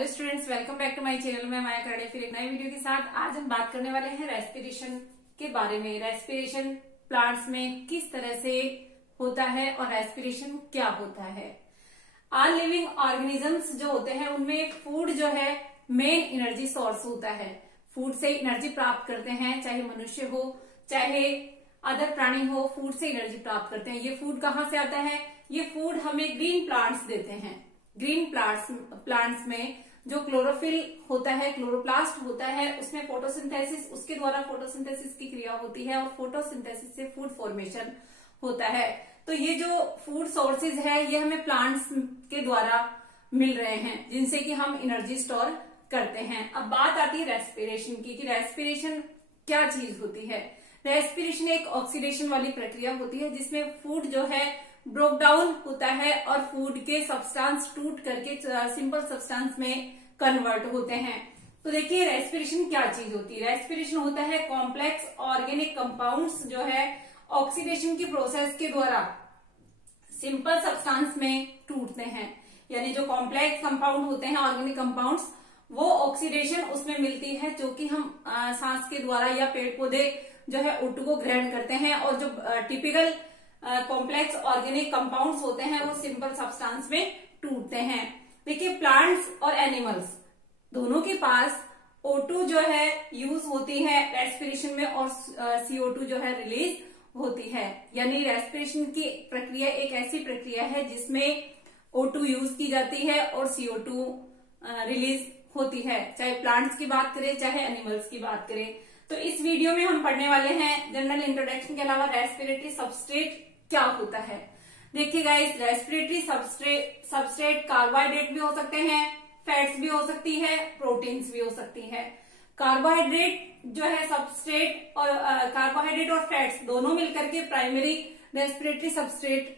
Hello students, welcome back to my channel. मैं माया करड़े फिर एक नई वीडियो के साथ। आज हम बात करने वाले हैं रेस्पिरेशन के बारे में। रेस्पिरेशन प्लांट्स में किस तरह से होता है और रेस्पिरेशन क्या होता है। ऑल लिविंग ऑर्गेनिजम्स जो होते हैं उनमें फूड जो है मेन एनर्जी सोर्स होता है। फूड से एनर्जी प्राप्त करते हैं, चाहे मनुष्य हो चाहे अदर प्राणी हो, फूड से एनर्जी प्राप्त करते हैं। ये फूड कहाँ से आता है? ये फूड हमें ग्रीन प्लांट्स देते हैं। ग्रीन प्लांट्स में जो क्लोरोफिल होता है, क्लोरोप्लास्ट होता है, उसमें फोटोसिंथेसिस, उसके द्वारा फोटोसिंथेसिस की क्रिया होती है और फोटोसिंथेसिस से फूड फॉर्मेशन होता है। तो ये जो फूड सोर्सेज है ये हमें प्लांट्स के द्वारा मिल रहे हैं, जिनसे कि हम एनर्जी स्टोर करते हैं। अब बात आती है रेस्पिरेशन की, कि रेस्पिरेशन क्या चीज होती है। रेस्पिरेशन एक ऑक्सीडेशन वाली प्रक्रिया होती है, जिसमें फूड जो है ब्रोक डाउन होता है और फूड के सब्सटेंस टूट करके सिंपल सब्सटेंस में कन्वर्ट होते हैं। तो देखिए रेस्पिरेशन क्या चीज होती है। रेस्पिरेशन होता है कॉम्प्लेक्स ऑर्गेनिक कंपाउंड्स जो है ऑक्सीडेशन की प्रोसेस के द्वारा सिंपल सब्सटेंस में टूटते हैं। यानी जो कॉम्प्लेक्स कंपाउंड होते हैं, ऑर्गेनिक कंपाउंड्स, वो ऑक्सीडेशन उसमें मिलती है, जो कि हम सांस के द्वारा या पेड़ पौधे जो है O2 को ग्रहण करते हैं। और जो टिपिकल कॉम्प्लेक्स ऑर्गेनिक कंपाउंड्स होते हैं वो सिंपल सब्सटेंस में टूटते हैं। देखिए प्लांट्स और एनिमल्स दोनों के पास O2 जो है यूज होती है रेस्पिरेशन में और CO2 जो है रिलीज होती है। यानी रेस्पिरेशन की प्रक्रिया एक ऐसी प्रक्रिया है जिसमें O2 यूज की जाती है और CO2 रिलीज होती है, चाहे प्लांट्स की बात करें चाहे एनिमल्स की बात करें। तो इस वीडियो में हम पढ़ने वाले हैं जनरल इंट्रोडक्शन के अलावा रेस्पिरेटरी सबस्ट्रेट क्या होता है। देखिए गाइस, रेस्पिरेटरी सबस्ट्रेट कार्बोहाइड्रेट भी हो सकते हैं, फैट्स भी हो सकती है, प्रोटीन्स भी हो सकती है। कार्बोहाइड्रेट जो है सबस्ट्रेट, और कार्बोहाइड्रेट और फैट्स दोनों मिलकर के प्राइमरी रेस्पिरेटरी सबस्ट्रेट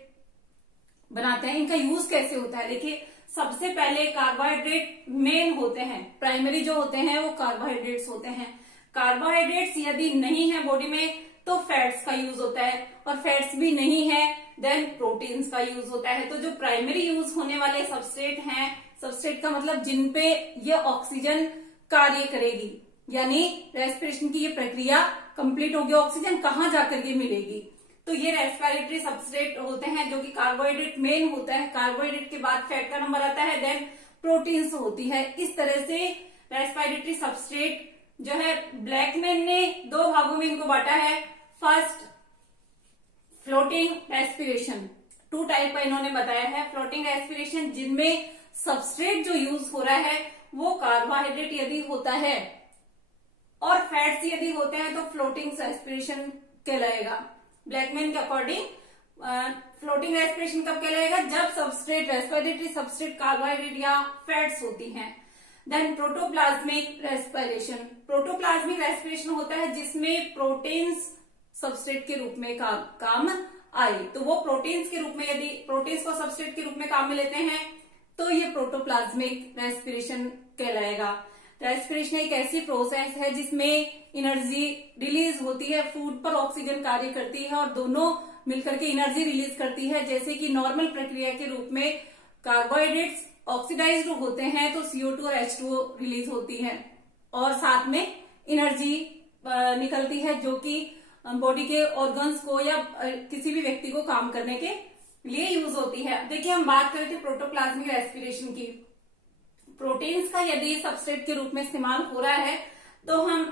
बनाते हैं। इनका यूज कैसे होता है? देखिए सबसे पहले कार्बोहाइड्रेट मेन होते हैं, प्राइमरी जो होते हैं वो कार्बोहाइड्रेट्स होते हैं। कार्बोहाइड्रेट्स यदि नहीं है बॉडी में तो फैट्स का यूज होता है, और फैट्स भी नहीं है देन प्रोटीन्स का यूज होता है। तो जो प्राइमरी यूज होने वाले सबस्ट्रेट हैं, सबस्ट्रेट का मतलब जिन पे ये ऑक्सीजन कार्य करेगी, यानी रेस्पिरेशन की ये प्रक्रिया कंप्लीट होगी, ऑक्सीजन कहाँ जाकर के मिलेगी, तो ये रेस्पिरेटरी सबस्ट्रेट होते हैं, जो कि कार्बोहाइड्रेट मेन होता है। कार्बोहाइड्रेट के बाद फैट का नंबर आता है, देन प्रोटीन्स होती है। इस तरह से रेस्पिरेटरी सबस्ट्रेट जो है ब्लैकमैन ने दो भागों में इनको बांटा है। फर्स्ट फ्लोटिंग रेस्पिरेशन, 2 टाइप का इन्होंने बताया है। फ्लोटिंग रेस्पिरेशन जिनमें सबस्ट्रेट जो यूज हो रहा है वो कार्बोहाइड्रेट यदि होता है और फैट्स यदि होते हैं तो फ्लोटिंग रेस्पिरेशन कहलाएगा। ब्लैकमैन के अकॉर्डिंग फ्लोटिंग रेस्पिरेशन कब कहलाएगा? जब सबस्ट्रेट रेस्पिरेटरी सबस्ट्रेट कार्बोहाइड्रेट या फैट्स होती हैं। Then protoplasmic respiration, protoplasmic respiration होता है जिसमें प्रोटीन्स सबस्ट्रेट के रूप में काम आए। तो वो प्रोटीन्स के रूप में, यदि प्रोटीन्स को सबस्ट्रेट के रूप में काम में लेते हैं तो ये प्रोटोप्लाज्मिक रेस्पिरेशन कहलाएगा। रेस्पिरेशन एक ऐसी प्रोसेस है जिसमें एनर्जी रिलीज होती है, फूड पर ऑक्सीजन कार्य करती है और दोनों मिलकर के एनर्जी रिलीज करती है। जैसे कि नॉर्मल प्रक्रिया के रूप में कार्बोहाइड्रेट्स ऑक्सीडाइज्ड होते हैं तो CO2 और H2O रिलीज होती है और साथ में एनर्जी निकलती है, जो कि बॉडी के ऑर्गन्स को या किसी भी व्यक्ति को काम करने के लिए यूज होती है। देखिए हम बात करें थे प्रोटोप्लाज्मिक रेस्पिरेशन की। प्रोटीन्स का यदि सबस्ट्रेट के रूप में इस्तेमाल हो रहा है तो हम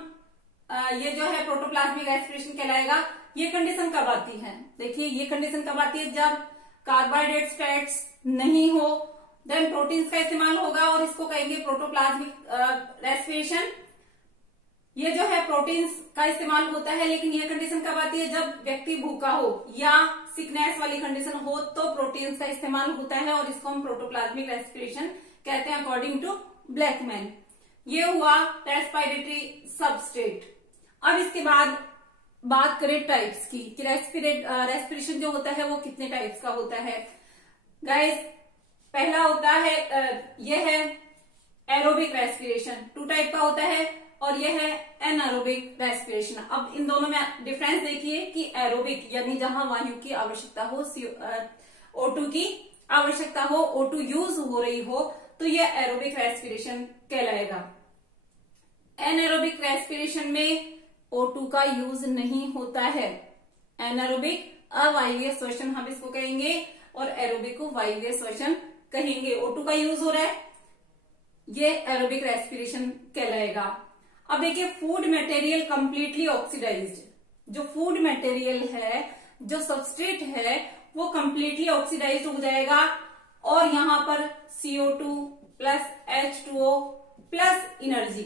ये जो है प्रोटोप्लाज्मिक रेस्पिरेशन कहलाएगा। ये कंडीशन कब आती है? देखिए ये कंडीशन कब आती है? जब कार्बोहाइड्रेट्स फैट्स नहीं हो, देन प्रोटीन्स का इस्तेमाल होगा और इसको कहेंगे प्रोटोप्लाज्मिक रेस्पिरेशन। ये जो है प्रोटीन्स का इस्तेमाल होता है, लेकिन ये कंडीशन कब आती है? जब व्यक्ति भूखा हो या सिकनेस वाली कंडीशन हो तो प्रोटीन्स का इस्तेमाल होता है और इसको हम प्रोटोप्लाज्मिक रेस्पिरेशन कहते हैं अकॉर्डिंग टू ब्लैकमैन। ये हुआ रेस्पिरेटरी सबस्ट्रेट। अब इसके बाद बात करें टाइप्स की, कि रेस्पिरेशन जो होता है वो कितने टाइप्स का होता है। गाइस पहला होता है यह है एरोबिक रेस्पिरेशन, 2 टाइप का होता है, और यह है एनारोबिक रेस्पिरेशन। अब इन दोनों में डिफरेंस देखिए कि एरोबिक यानी जहां वायु की आवश्यकता हो, O2 की आवश्यकता हो, O2 यूज हो रही हो, तो ये एरोबिक रेस्पिरेशन कहलाएगा। एनएरोबिक रेस्पिरेशन में O2 का यूज नहीं होता है। एनएरोबिक अवायवीय श्वसन हम इसको कहेंगे और एरोबिक को वायवीय श्वसन कहेंगे। O2 का यूज हो रहा है, ये एरोबिक रेस्पिरेशन कहलाएगा। अब देखिए, फूड मटेरियल कंप्लीटली ऑक्सीडाइज्ड, जो फूड मटेरियल है, जो सबस्ट्रेट है, वो कंप्लीटली ऑक्सीडाइज्ड हो जाएगा और यहां पर CO2 plus H2O plus energy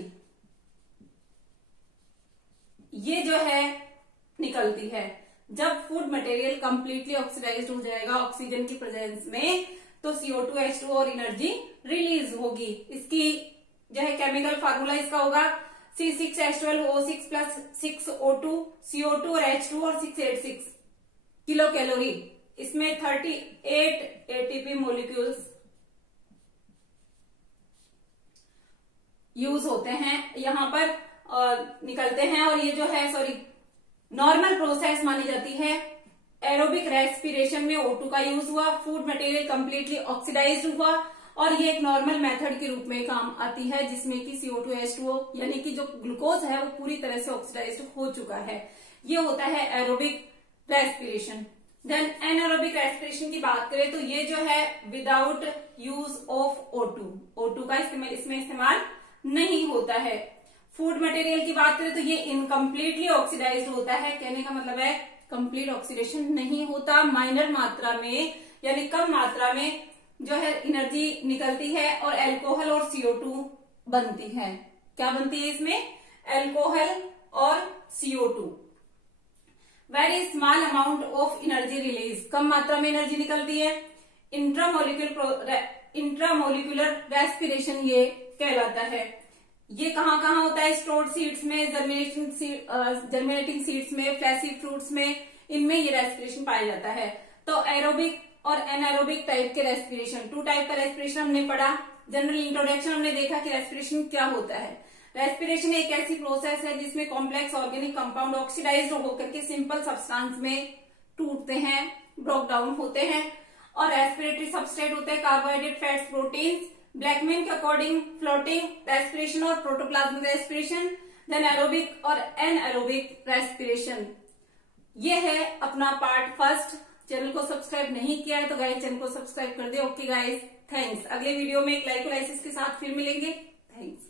ये जो है निकलती है। जब फूड मटेरियल कंप्लीटली ऑक्सीडाइज्ड हो जाएगा ऑक्सीजन की प्रेजेंस में, तो CO2 H2O और एनर्जी रिलीज होगी। इसकी जो है केमिकल फार्मूला इसका होगा C6H12O6 प्लस 6O2 CO2 और H2 और 686 किलो कैलोरी। इसमें 38 ATP मोलिक्यूल्स यूज होते हैं, यहां पर निकलते हैं। और ये जो है नॉर्मल प्रोसेस मानी जाती है। एरोबिक रेस्पिरेशन में O2 का यूज हुआ, फूड मटेरियल कंप्लीटली ऑक्सीडाइज्ड हुआ और ये एक नॉर्मल मेथड के रूप में काम आती है, जिसमें कि CO2 H2O यानी कि जो ग्लूकोज है वो पूरी तरह से ऑक्सीडाइज्ड हो चुका है। ये होता है aerobic respiration. Then anaerobic respiration की बात करें तो ये जो है विदाउट यूज ऑफ O2 का इसमें इस्तेमाल नहीं होता है। फूड मटेरियल की बात करें तो ये इनकम्प्लीटली ऑक्सीडाइज्ड होता है, कहने का मतलब है कंप्लीट ऑक्सीडेशन नहीं होता, माइनर मात्रा में यानी कम मात्रा में जो है एनर्जी निकलती है और अल्कोहल और CO2 बनती है। क्या बनती है इसमें? अल्कोहल और CO2। Very small amount of energy release, कम मात्रा में एनर्जी निकलती है। इंट्रामोलिकुलर रेस्पिरेशन ये कहलाता है। ये कहाँ कहाँ होता है? स्टोर्ड सीड्स में, जर्मिनेटिंग सीड्स में, फ्लैशी फ्रूट्स में, इनमें ये रेस्पिरेशन पाया जाता है। तो एरोबिक और एनारोबिक टाइप के रेस्पिरेशन, 2 टाइप का रेस्पिरेशन हमने पढ़ा। जनरल इंट्रोडक्शन हमने देखा कि रेस्पिरेशन क्या होता है। रेस्पिरेशन एक ऐसी प्रोसेस है जिसमें कॉम्प्लेक्स ऑर्गेनिक कंपाउंड ऑक्सीडाइज्ड होकर के सिंपल सब्सटेंस में टूटते हैं, ब्रोक डाउन होते हैं। और रेस्पिरेटरी सबस्ट्रेट होते हैं कार्बोहाइड्रेट, फैट्स, प्रोटीन्स। ब्लैकमैन के अकॉर्डिंग फ्लोटिंग रेस्पिरेशन और प्रोटोप्लाज्मिक रेस्पिरेशन, देन एरोबिक और एनएरोबिक रेस्पिरेशन। ये है अपना पार्ट फर्स्ट। चैनल को सब्सक्राइब नहीं किया है तो गाइस चैनल को सब्सक्राइब कर दे। Okay guys, thanks. अगले वीडियो में एक ग्लाइकोलाइसिस के साथ फिर मिलेंगे। थैंक्स।